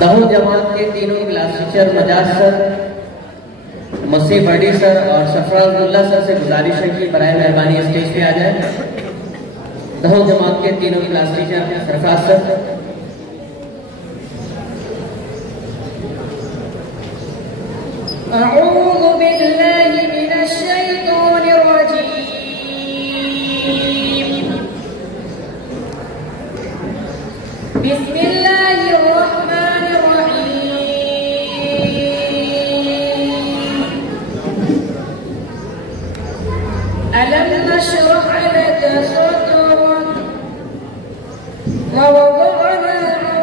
दहो जमात के तीनों क्लास टीचर मजाज सर, मसीह बर्डी सर और सफराजुल्ला सर से गुजारिश है कि बराए मेहरबानी स्टेज पे आ जाए। दहो जमात के तीनों क्लास टीचर सरफराज सर। अऊज़ु बिल्लाहि मिनश शैतानिर रजीम। बिस्मिल्लाहिर रहमानिर रहीम। अलम नशरह लका सदरक व वदअना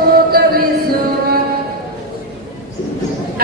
अन्का विज़रक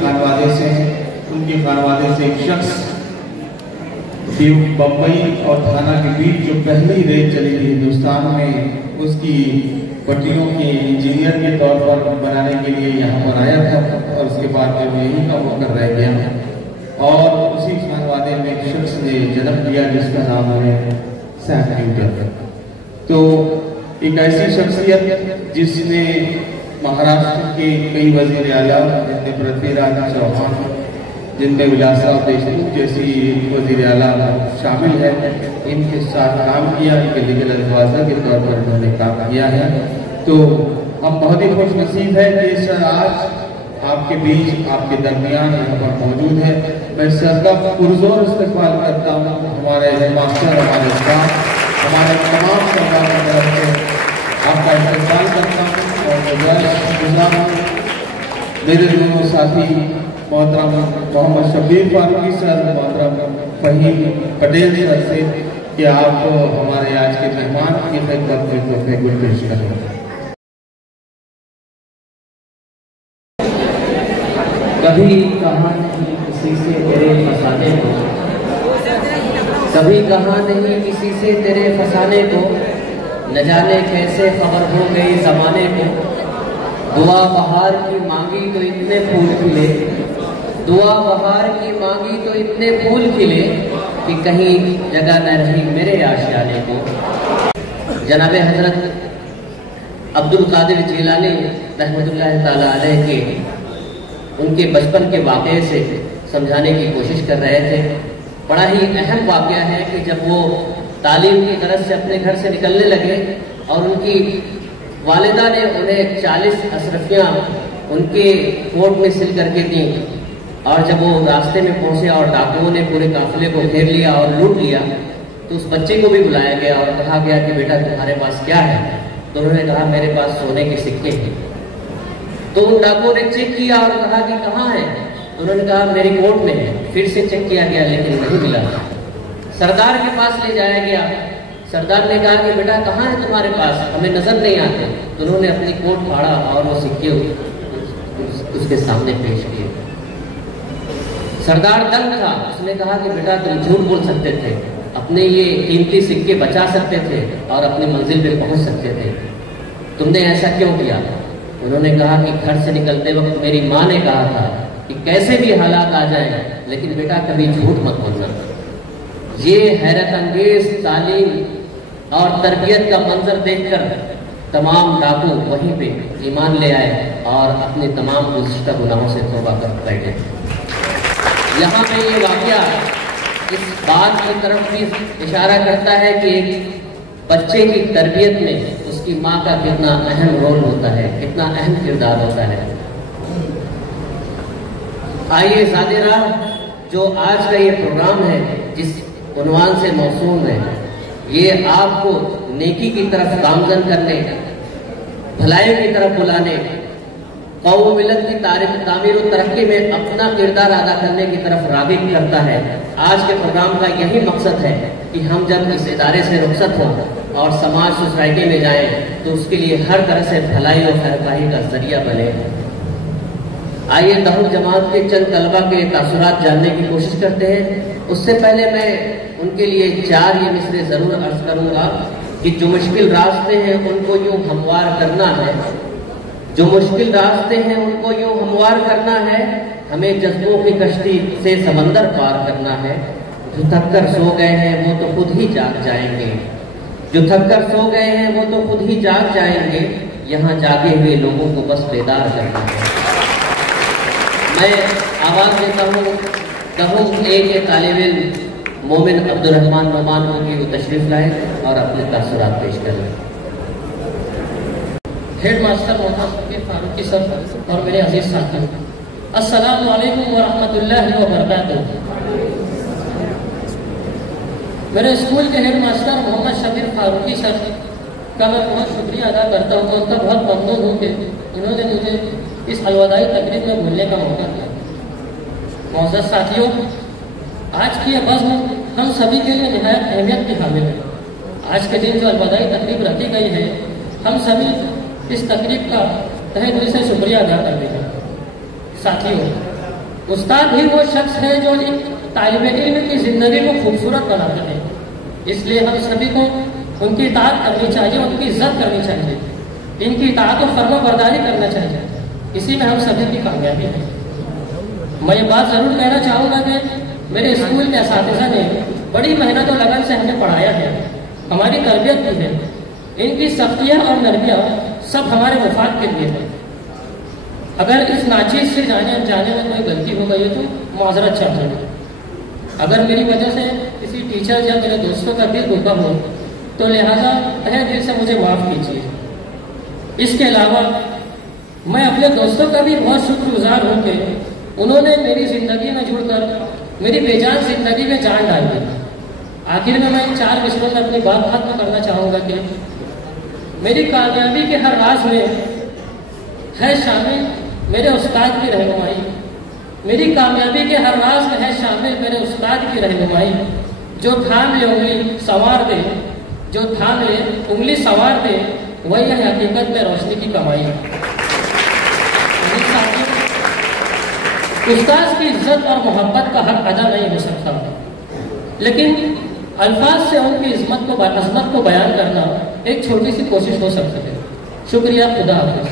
खानवादे से उनके खानवादे से एक शख्स बम्बई और थाना के बीच जो पहली रेल चली थी हिंदुस्तान में, उसकी पट्टियों के इंजीनियर के तौर पर बनाने के लिए यहाँ पर आया था और उसके बाद जब यही का होकर रह गया और उसी खानवादे में एक शख्स ने जन्म लिया जिसका नाम है सैम न्यूटन। तो एक ऐसी शख्सियत जिसने महाराष्ट्र के कई वजीर आला जिनमें पृथ्वीराज चौहान, जिनमें विलासराव देशमुख जैसी वजीर आला शामिल है, इनके साथ काम किया, इनके लीगल एडवाइजर के तौर पर उन्होंने काम किया है। तो हम बहुत ही खुशनसीब है कि सर आज आपके बीच, आपके दरमियान यहाँ पर मौजूद है। मैं सर का पुरजोर इस्तेमाल करता हूँ, हमारे मास्टर, हमारे स्टाफ, हमारे तमाम सरकार की तरफ से आपका इस्तेमाल करता हूँ और मेरे दोनों साथी मोहतरम मोहम्मद शब्बीर फारूकी सर, मोहतरम फहीम पटेल सर से कि आप हमारे आज के मेहमान की खिदमत में तोहफे गुल पेश करें। कभी कहा नहीं किसी से तेरे फसाने को, कभी कहा नहीं किसी से तेरे फसाने को, न जाने कैसे खबर हो गई जमाने को। दुआ बहार की मांगी तो इतने फूल खिले, दुआ बहार की मांगी तो इतने फूल खिले कि कहीं जगह न रही मेरे आशियाने को। जनाब हजरत अब्दुल कादिर जिलानी रहमतुल्लाह ताला अलैह के उनके बचपन के वाक़े से समझाने की कोशिश कर रहे थे। बड़ा ही अहम वाक़या है कि जब वो तालीम की गरज से अपने घर से निकलने लगे और उनकी वालिदा ने उन्हें 40 अशरफियाँ उनके कोट में सिल करके दी और जब वो रास्ते में पहुंचे और डाकुओं ने पूरे काफिले को घेर लिया और लूट लिया, तो उस बच्चे को भी बुलाया गया और कहा गया कि बेटा तुम्हारे पास क्या है? तो उन्होंने कहा मेरे पास सोने के सिक्के हैं। तो उन डाकुओं ने चेक किया और कहा कि कहाँ है? तो उन्होंने कहा मेरी कोट में है। फिर से चेक किया गया लेकिन नहीं मिला। सरदार के पास ले जाया गया। सरदार ने कहा कि बेटा कहाँ है तुम्हारे पास, हमें नजर नहीं आते। तो उन्होंने अपनी कोट फाड़ा और वो सिक्के उसके सामने पेश किए। सरदार दंग था, उसने कहा कि बेटा तुम झूठ बोल सकते थे, अपने ये कीमती सिक्के बचा सकते थे और अपनी मंजिल पे पहुंच सकते थे, तुमने ऐसा क्यों किया? उन्होंने कहा कि घर से निकलते वक्त मेरी माँ ने कहा था कि कैसे भी हालात आ जाए लेकिन बेटा कभी झूठ मत बोलना। ये हैरत अंगेज तालीम और तरबियत का मंजर देखकर तमाम डाकू वहीं पे ईमान ले आए और अपने तमाम गुज़िश्ता गुनाहों से तौबा कर बैठे। यहाँ पे ये वाक़या इस बात की तरफ भी इशारा करता है कि एक बच्चे की तरबियत में उसकी माँ का कितना अहम रोल होता है, कितना अहम किरदार होता है। आइए ज़ादिरा, जो आज का ये प्रोग्राम है जिस उन्वान से मौसूम है, ये आपको नेकी की तरफ गामजन करने, भलाई की तरफ बुलाने, कौम मिलत की तामीर और तरक्की में अपना किरदार अदा करने की तरफ राग़िब करता है। आज के प्रोग्राम का यही मकसद है कि हम जब इस इदारे से रुखसत हों और समाज सोसाइटी में जाएं तो उसके लिए हर तरह से भलाई और खैरखाही का जरिया बने। आइए दहुल जमात के चंद तलबा के तासुरात जानने की कोशिश करते हैं। उससे पहले मैं उनके लिए 4 ये मिसरे जरूर अर्ज करूंगा कि जो मुश्किल रास्ते हैं उनको यूं हमवार करना है, जो मुश्किल रास्ते हैं उनको यूं हमवार करना है, हमें जज्बों की कश्ती से समंदर पार करना है। जो थक कर सो गए हैं वो तो खुद ही जाग जाएंगे, जो थक कर सो गए हैं वो तो खुद ही जाग जाएंगे, यहाँ जागे हुए लोगों को बस बेदार करना है। मैं आवाज देता हूँ दहुल ए के तालिब इल्म मोमिन अब्दुर्रहमान नोमान को कि वो तशरीफ लाए और अपने तासुरात पेश करें। Head master Mohammad Shabir Farooqui sir और मेरे अजीज साथियों, अस्सलामु अलैकुम व रहमतुल्लाहि व बरकातुहू। मेरे स्कूल के head master Mohammad Shabir Farooqui sir का मैं बहुत शुक्रिया अदा करता हूँ, उनका बहुत ममनून हूँ कि उन्होंने मुझे इस अलविदाई तकरीब में बोलने का मौका दिया। मौजूद साथियों, आज की यह बज़्म हम सभी के लिए निहायत अहमियत की हामिल है। आज के दिन जो अलविदाई तकरीब रखी गई है, हम सभी इस तकरीब का तहे दिल से शुक्रिया अदा करते हैं। साथियों, उस्ताद ही वो शख्स है जो एक तालिब इल्म की जिंदगी को खूबसूरत बनाते हैं, इसलिए हम सभी को उनकी इताअत करनी चाहिए, उनकी इज्जत करनी चाहिए, इनकी इताअत और फर्माबरदारी करना चाहिए। इसी में हम सभी की कामयाबी है। मैं ये बात जरूर कहना चाहूँगा कि मेरे स्कूल के असातिज़ा ने बड़ी मेहनत और लगन से हमें पढ़ाया है, हमारी तरबियत की है। इनकी सख्तियाँ और नरमियाँ सब हमारे मुफाद के लिए है। अगर इस नाचीज से जाने में कोई गलती हो गई है तो माजरत चाहता हूँ। अगर मेरी वजह से किसी टीचर या मेरे दोस्तों का दिल दुखा हो तो लिहाजा तहे दिल से मुझे माफ़ कीजिए। इसके अलावा मैं अपने दोस्तों का भी बहुत शुक्रगुजार हूँ कि उन्होंने मेरी ज़िंदगी में जुड़कर मेरी बेजान ज़िंदगी में जान डाल दी। आखिर में मैं 4 मिसरों में अपनी बात खत्म करना चाहूँगा कि मेरी कामयाबी के हर राज में है शामिल मेरे उस्ताद की रहनुमाई। मेरी कामयाबी के हर राज में है शामिल मेरे उस्ताद की रहनुमाई। जो थाम ले उंगली सवार दे, जो थाम ले उंगली सवार दे, वही है हकीकत में रोशनी की कमाई। उस्ताद की इज्जत और मोहब्बत का हक अदा नहीं हो सकता, लेकिन अल्फाज से उनकी अज़मत को बयान करना एक छोटी सी कोशिश हो सकती है। शुक्रिया, खुदा हाफ़िज़।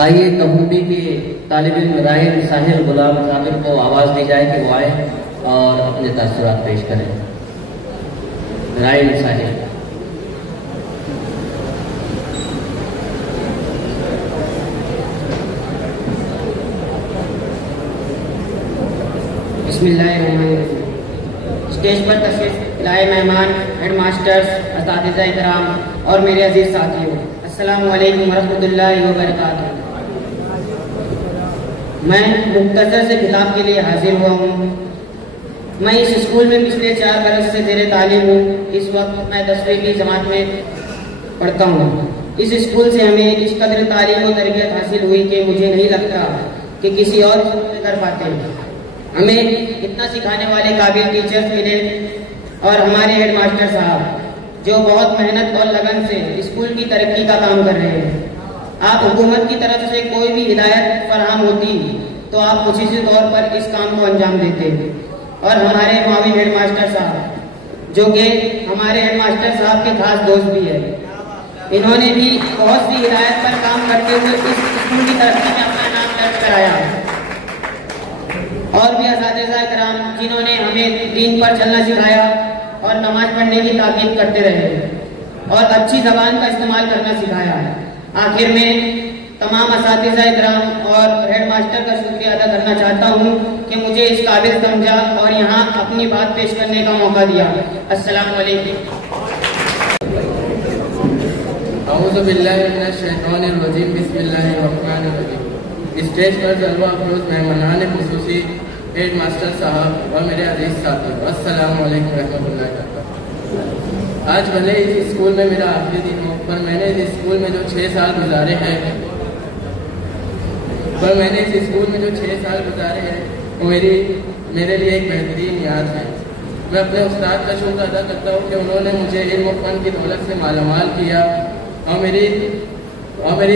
आइए तहुंडी के तालिब इल्म राहिल साहिल गुलाम साबिर को आवाज़ दी जाए कि वो आए और अपने तासुरात पेश करें। राहिल साहिल। बिस्मिल्लाहिर्रहमानिर्रहीम। स्टेज पर तशरीफ लाए मेहमान, हेड मास्टर्स, असातिज़ा इकराम और मेरे अजीज साथियों, अस्सलामु अलैकुम वरहमतुल्लाहि व बरकातुहू। मैं मुख्तसर से खिताब के लिए हाजिर हुआ हूँ। मैं इस स्कूल में पिछले 4 बरस से ज़ेरे तालीम हूँ। इस वक्त मैं 10वीं की जमात में पढ़ता हूँ। इस स्कूल से हमें इस कदर तालीम और तरबियत हासिल हुई कि मुझे नहीं लगता कि किसी और कर पाते। हमें इतना सिखाने वाले काबिल टीचर्स मिले और हमारे हेड मास्टर साहब जो बहुत मेहनत और लगन से स्कूल की तरक्की का काम कर रहे हैं। आप हुकूमत की तरफ से कोई भी हिदायत फराहम होती तो आप खुसूसी तौर पर इस काम को अंजाम देते। और हमारे माविन हेड मास्टर साहब जो कि हमारे हेड मास्टर साहब के खास दोस्त भी है, इन्होंने भी बहुत सी हिदायत पर काम करते हुए इस स्कूल की तरक्की में अपना नाम दर्ज कराया। और भी असातिज़ा इकराम जिन्होंने हमें दीन पर चलना सिखाया और नमाज पढ़ने की ताकीद करते रहे और अच्छी ज़बान का इस्तेमाल करना सिखाया। आखिर में तमाम असातिज़ा इकराम और हेड मास्टर का शुक्रिया अदा करना चाहता हूँ कि मुझे इस काबिल समझा और यहाँ अपनी बात पेश करने का मौका दिया। अस्सलामु अलैकुम। औज़ु बिल्लाहि मिनश शैतानिर रजीम, बिस्मिल्लाहिर रहमानिर रहीम। स्टेज पर जलवा अफरोज मेहमानान खुसूसी हेड मास्टर साहब और मेरे अजीज साथी, अस्सलामु अलैकुम रहमतुल्लाहि व बरकातुहू। आज भले इस स्कूल में मेरा आखिरी दिन हो, पर मैंने इस स्कूल में जो 6 साल गुजारे हैं वो मेरे लिए एक बेहतरीन याद है। मैं अपने उस्ताद का शुक्र अदा करता हूँ कि उन्होंने मुझे इल्म और फन की दौलत से मालामाल किया और मेरी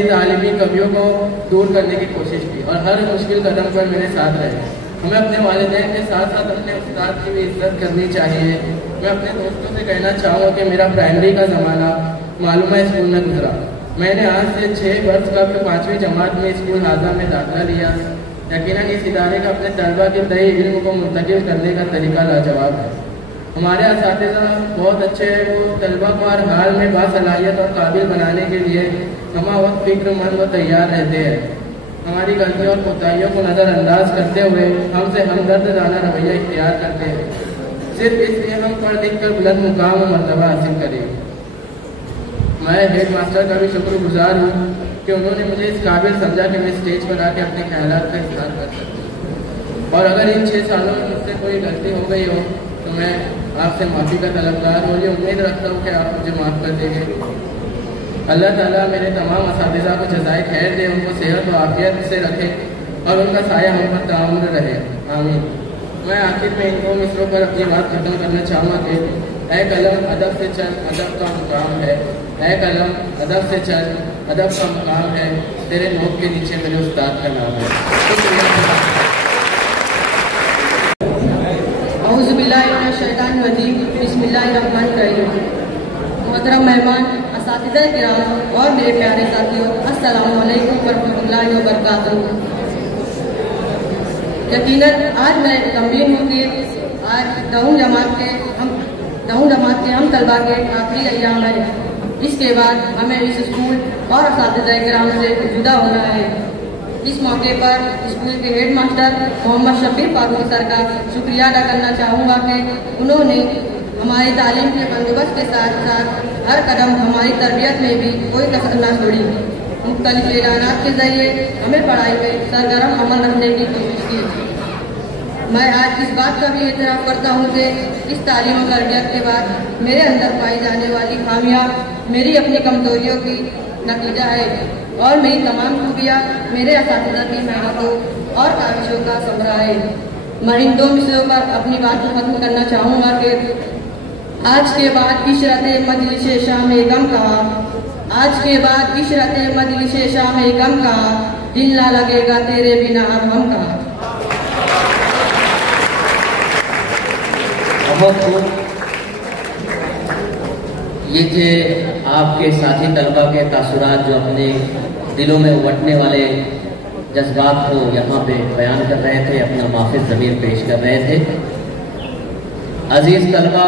तालीमी कमियों को दूर करने की कोशिश की और हर मुश्किल कदम पर मेरे साथ रहे। हमें अपने वालिदैन के साथ साथ अपने उस्ताद की भी इज्जत करनी चाहिए। मैं अपने दोस्तों से कहना चाहूँगा कि मेरा प्राइमरी का ज़माना मालूमा स्कूल में गुजरा। मैंने आज से 6 वर्ष कबल 5वीं जमात में स्कूल हाजा में दाखिला लिया। यकीनन इस इदारे का अपने तलबा के तय इल्म को मुंतकिल करने का तरीका लाजवाब है। हमारे असातिज़ा बहुत अच्छे हैं। वो तलबा को हर हाल में बासलाहियत और काबिल बनाने के लिए तमाम वक्त फिक्रमंद व तैयार रहते हैं। हमारी गलतियों और कोताहियों को नज़रअंदाज करते हुए हमसे हमदर्दाना रवैया इख्तियार करते हैं, सिर्फ इसलिए हम पढ़ लिख कर बुलंद मुकाम और मर्तबा हासिल करें। मैं हेड मास्टर का भी शुक्रगुजार हूँ कि उन्होंने मुझे इस काबिल समझा कि मैं स्टेज पर आकर अपने ख्यालात का इज़हार कर सकूँ। और अगर इन 6 सालों में मुझसे कोई गलती हो गई हो तो मैं आपसे माफ़ी का तलबगार हूँ। ये उम्मीद रखता हूँ कि आप मुझे माफ़ कर देंगे। अल्लाह ताला मेरे तमाम असातिज़ा को जज़ाए खैर दे, उनको सेहत और आफियत से रखे और उनका साया हम पर ताउन रहे। आमीन। मैं आखिर में इन 2 मिसरों पर अपनी बात खत्म करना चाहूँगा कि ऐ कलम अदब से चल, अदब का मुकाम है। ऐ कलम अदब से चल, अदब का मुकाम है। तेरे नोट के नीचे मेरे उस्ताद का नाम है। औज़ुबिल्लाहिमिनश्शैतानिर्रजीम, बिस्मिल्लाहिर्रहमानिर्रहीम। मोहतरम मेहमान, असातिज़ा किराम और मेरे प्यारे साथियों, अस्सलामु अलैकुम वरहमतुल्लाहि वबरकातुहू। यकीनन आज मैं गमगीन हूँ कि आज 10वीं जमात के हम तलबा के आखिरी अय्याम है। इसके बाद हमें इस स्कूल और असातिज़ा किराम से जुदा होना है। इस मौके पर स्कूल के head master Mohammad Shafir Farooqui sir का शुक्रिया अदा करना चाहूँगा कि उन्होंने हमारी तालीम के बंदोबस्त के साथ साथ हर कदम हमारी तरबियत में भी कोई कसर न छोड़ी। मुख्तलिफ ऐलानात के जरिए हमें पढ़ाई में सरगर्म अमल रखने की कोशिश की। मैं आज इस बात का भी एतराफ़ करता हूँ कि इस तालीम और तरबियत के बाद मेरे अंदर पाई जाने वाली खामियाँ मेरी अपनी कमजोरियों की नतीजा है और मेरी तमाम खूबियाँ मेरे असातिज़ा की मेहनतों और काविशों का समरा है। मैं इन 2 विषयों पर अपनी बात को खत्म करना चाहूँगा कि आज के बाद इशरते मजलिसे शाम गम कहा, आज के बाद इशरते मजलिसे शाम गम कहा, दिल ना लगेगा तेरे बिना अब हम कहा। ये थे आपके साथी तलबा के तासुरात जो अपने दिलों में उमड़ने वाले जज्बात को यहाँ पे बयान कर रहे थे, अपना माफिज ज़मीर पेश कर रहे थे। अजीज़ तलबा,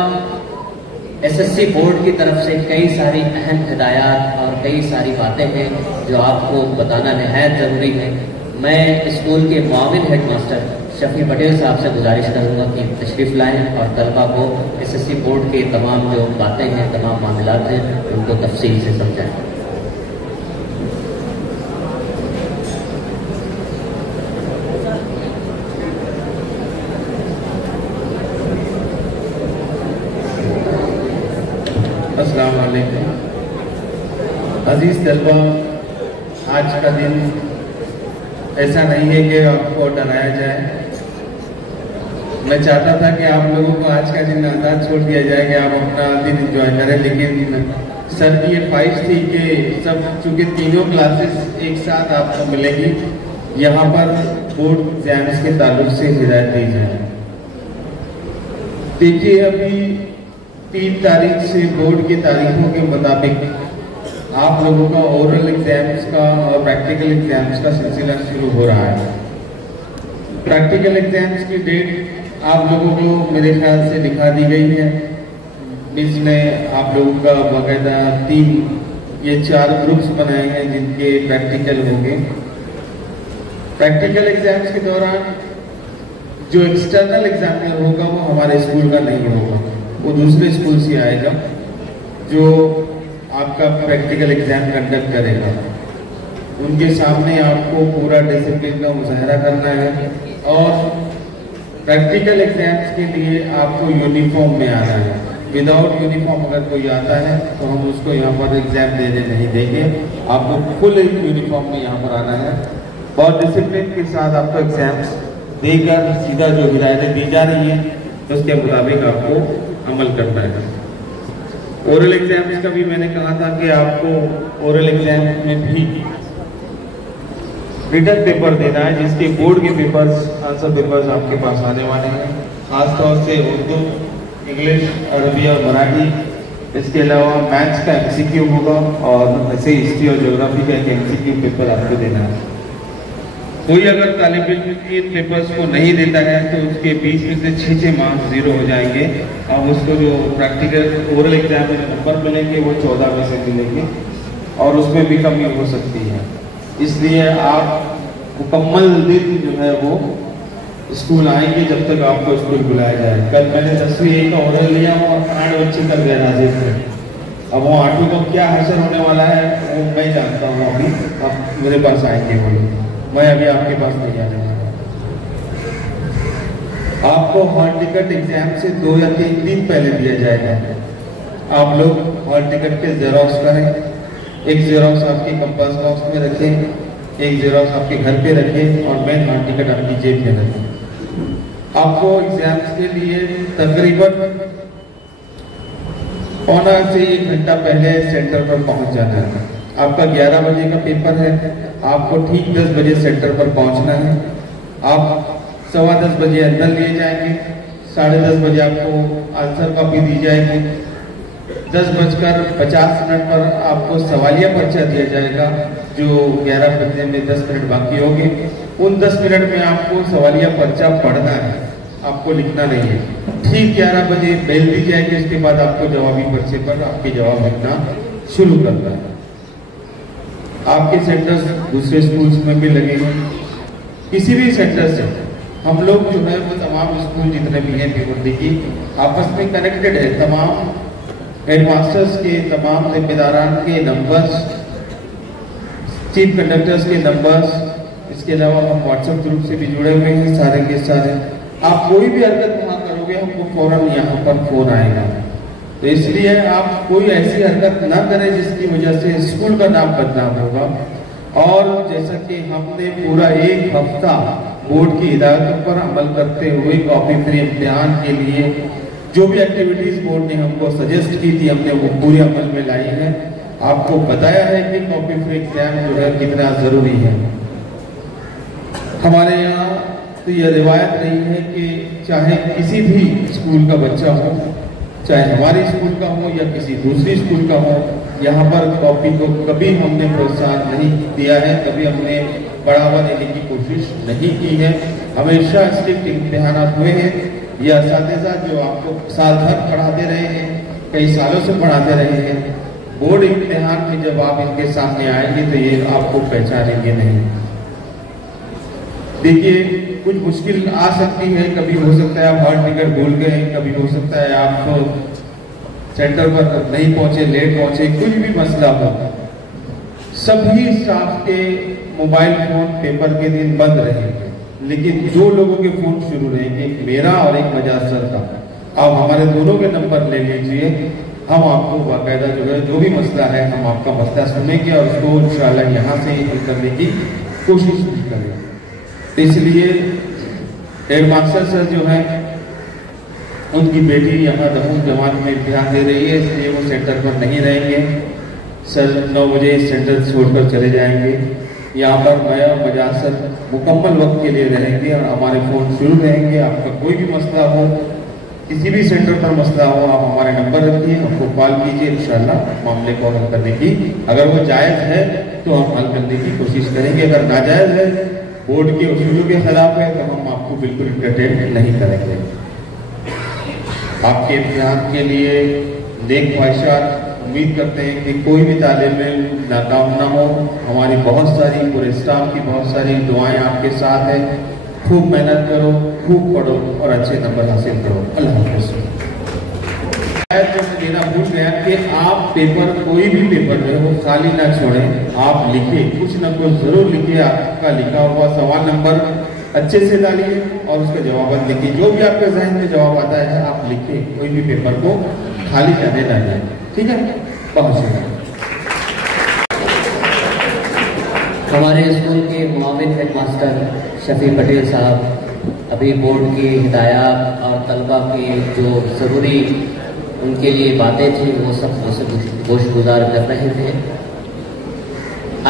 एसएससी बोर्ड की तरफ से कई सारी अहम हिदायत और कई सारी बातें हैं जो आपको बताना नहायत ज़रूरी है। मैं स्कूल के मुआविन हेड मास्टर शफी पटेल साहब से गुजारिश करूँगा कि तशरीफ़ लाएँ और तलबा को एसएससी बोर्ड के तमाम जो बातें हैं, तमाम मामलात हैं, उनको तफसील से समझाएँ। अस्सलाम वालेकुम। अजीज़ तलबा, आज का दिन ऐसा नहीं है कि आपको डराया जाए। मैं चाहता था कि आप लोगों को आज का दिन आज़ाद छोड़ दिया जाए कि आप अपना दिन एंजॉय करें, लेकिन सर की ये ख्वाहिश थी कि सब, चूँकि तीनों क्लासेस एक साथ आपको मिलेगी, यहाँ पर बोर्ड एग्जाम्स के ताल्लुक से हिदायत दी जाए। देखिए, अभी 3 तारीख से बोर्ड की तारीखों के मुताबिक आप लोगों का ओरल एग्जाम्स का और प्रैक्टिकल एग्जाम्स का सिलसिला शुरू हो रहा है। प्रैक्टिकल एग्जाम्स की डेट आप लोगों को मेरे ख्याल से दिखा दी गई है। इसमें आप लोगों का बाकायदा 4 ग्रुप्स बनाए हैं जिनके प्रैक्टिकल होंगे। प्रैक्टिकल एग्जाम्स के दौरान जो एक्सटर्नल एग्जामिनर होगा वो हमारे स्कूल का नहीं होगा, वो दूसरे स्कूल से आएगा जो आपका प्रैक्टिकल एग्जाम कंडक्ट करेगा। उनके सामने आपको पूरा डिसिप्लिन का मुजाहरा करना है और प्रैक्टिकल एग्जाम्स के लिए आपको यूनिफॉर्म में आना है। विदाउट यूनिफॉर्म अगर कोई आता है तो हम उसको यहाँ पर एग्जाम देने नहीं देंगे। आपको फुल यूनिफॉर्म में यहाँ पर आना है और डिसिप्लिन के साथ आपको एग्जाम्स देकर सीधा जो हिदायतें दी जा रही हैं उसके मुताबिक आपको अमल करना है। ओरल एग्जाम्स का भी मैंने कहा था कि आपको ओरल एग्जाम में भी रिटन पेपर देना है, जिसके बोर्ड के पेपर्स, आंसर पेपर्स आपके पास आने वाले हैं, खासतौर से उर्दू, इंग्लिश, अरबी और मराठी। इसके अलावा मैथ्स का एमसीक्यू होगा और ऐसे हिस्ट्री और ज्योग्राफी का एक एमसीक्यू पेपर आपको देना है। कोई अगर तालिब इल्म इन पेपर्स को नहीं देता है तो उसके 20 में से 6 मार्क्स जीरो हो जाएंगे और उसको जो प्रैक्टिकल ओरल एग्जाम में नंबर मिलेंगे वो 14 में से मिलेंगे और उसमें भी कमी हो सकती है। इसलिए आप मुकम्मल दिन जो है वो स्कूल आएंगे जब तक आपको स्कूल बुलाया जाए। कल मैंने 10वीं A का ऑर्डर लिया और 8 बच्चे कर गए नाजिर थे। अब वो 8वीं को क्या हासिल होने वाला है वो मैं जानता हूँ। अभी अब मेरे पास आएंगे वो लोग, मैं अभी आपके पास नहीं आने वाला। आपको हॉल टिकट एग्जाम से 2 या 3 दिन पहले दिया जाएगा। आप लोग हॉल टिकट के जेरॉक्स करें। एक जेरॉक्स आपके कंपास बॉक्स में रखें, एक जेरॉक्स आपके घर पे रखें और मेन हॉल टिकट अपनी जेब में रखें। आपको एग्जाम्स के लिए तकरीबन पौना से 1 घंटा पहले सेंटर पर पहुंच जाना है। आपका 11 बजे का पेपर है, आपको ठीक 10 बजे सेंटर पर पहुंचना है। आप 10:15 बजे अंदर लिए जाएंगे, 10:30 बजे आपको आंसर कॉपी दी जाएगी। 10:50 पर आपको सवालिया पर्चा दिया जाएगा जो 11 बजे में 10 मिनट बाकी होंगे। उन 10 मिनट में आपको सवालिया पर्चा पढ़ना है, आपको लिखना नहीं है। ठीक 11 बजे बेल दी जाएगी, उसके बाद आपको जवाबी पर्चे पर आपके जवाब लिखना शुरू करना है। आपके सेंटर्स दूसरे स्कूल्स में भी लगेंगे। किसी भी सेंटर से हम लोग जो है वो तमाम स्कूल जितने भी हैं पेपर की आपस में कनेक्टेड है। तमाम हेडमास्टर्स के, तमाम जिम्मेदारान के नंबर्स, चीफ कंडक्टर्स के नंबर्स, इसके अलावा हम व्हाट्सएप ग्रुप से भी जुड़े हुए हैं सारे के सारे। आप कोई भी हरकत वहाँ करोगे हमको फौरन यहाँ पर फोन आएगा। तो इसलिए आप कोई ऐसी हरकत ना करें जिसकी वजह से स्कूल का नाम बदनाम होगा। और जैसा कि हमने पूरा 1 हफ्ता बोर्ड की हिदायतों पर अमल करते हुए कॉपी फ्री इम्तिहान के लिए जो भी एक्टिविटीज बोर्ड ने हमको सजेस्ट की थी हमने वो पूरे अमल में लाई है। आपको बताया है कि कॉपी फ्री एग्जाम जो है कितना जरूरी है। हमारे यहाँ तो यह रिवायत रही है कि चाहे किसी भी स्कूल का बच्चा हो, चाहे हमारे स्कूल का हो या किसी दूसरी स्कूल का हो, यहाँ पर कॉपी को कभी हमने प्रोत्साहन नहीं दिया है, कभी हमने बढ़ावा देने की कोशिश नहीं की है। हमेशा स्ट्रिक्ट इम्तिहान हुए हैं। यह असातिज़ा जो आपको साल भर पढ़ाते रहे हैं, कई सालों से पढ़ाते रहे हैं, बोर्ड इम्तिहान में जब आप इनके सामने आएंगे तो ये आपको पहचानेंगे नहीं। देखिए कुछ मुश्किल आ सकती है, कभी हो सकता है आप हॉल टिकट भूल गए, कभी हो सकता है आप सेंटर पर नहीं पहुंचे, लेट पहुंचे, कुछ भी मसला हो। सभी स्टाफ के मोबाइल फोन पेपर के दिन बंद रहेंगे, लेकिन 2 लोगों के फोन शुरू रहेंगे, मेरा और एक मजाज सर का। आप हमारे दोनों के नंबर ले लीजिए, हम आपको बाकायदा जो है जो भी मसला है हम आपका मसला सुनेंगे और उसको इंशाल्लाह यहाँ से ही हल करने की कोशिश भी करेंगे। इसलिए हेडमास्टर सर जो है उनकी बेटी यहाँ दहूम जमात में इम्तिहान दे रही है, इसलिए वो सेंटर पर नहीं रहेंगे। सर 9 बजे सेंटर छोड़कर चले जाएंगे। यहाँ पर मैं और मजाज सर मुकम्मल वक्त के लिए रहेंगे और हमारे फ़ोन शुरू रहेंगे। आपका कोई भी मसला हो, किसी भी सेंटर पर मसला हो, आप हमारे नंबर रखिए, हमको कॉल कीजिए, इंशाल्लाह मामले को हल करने की, अगर वो जायज़ है तो हम हल करने की कोशिश करेंगे। अगर नाजायज़ है, बोर्ड के उसूलों के खिलाफ है, तो हम आपको बिल्कुल इंटरटेन नहीं करेंगे। आपके इम्तिहान के लिए नेक ख्वाहिशात, उम्मीद करते हैं कि कोई भी तालिब इल्म नाकाम ना हो। हमारी बहुत सारी, पूरे स्टाफ की बहुत सारी दुआएं आपके साथ हैं। खूब मेहनत करो, खूब पढ़ो और अच्छे नंबर हासिल करो। अल्लाह हाफ़िज़। मैं देना भूल गया कि आप पेपर, कोई भी पेपर जो है वो खाली ना छोड़ें, आप लिखिए, कुछ न कुछ जरूर लिखिए। आपका लिखा हुआ सवाल नंबर अच्छे से डालिए और उसका जवाब लिखिए। जो भी आपके जहन में जवाब आता है आप लिखिए, कोई भी पेपर को खाली करने ना जाए। ठीक है, पहुँचेगा। हमारे स्कूल के मुआविन हेडमास्टर शफी पटेल साहब अभी बोर्ड की हिदायत और तलबा की जो ज़रूरी उनके लिए बातें थी वो सब मुझसे गोशगुजार कर रहे थे।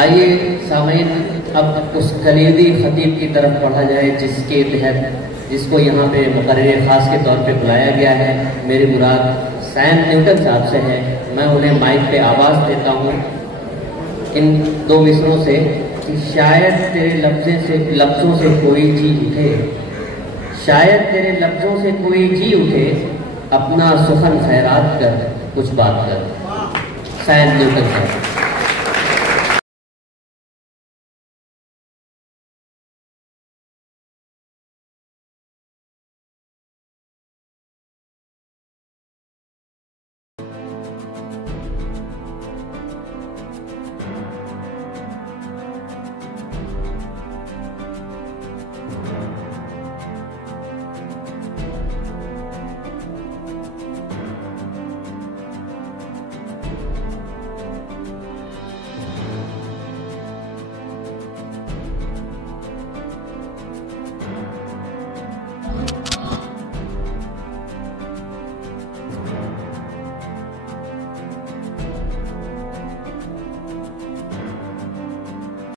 आइए सामीन, अब उस कलीदी खतीब की तरफ पढ़ा जाए जिसके तहत जिसको यहाँ पे मुकर्रर ख़ास के तौर पे बुलाया गया है। मेरी मुराद सैम न्यूटन साहब से है। मैं उन्हें माइक पे आवाज़ देता हूँ इन 2 मिसरों से कि शायद तेरे लफ्ज़ों से कोई जी उठे, शायद तेरे लफ्ज़ों से कोई जी उठे, अपना सुखन खैरात कर, कुछ बात कर। सैम न्यूटन साहब।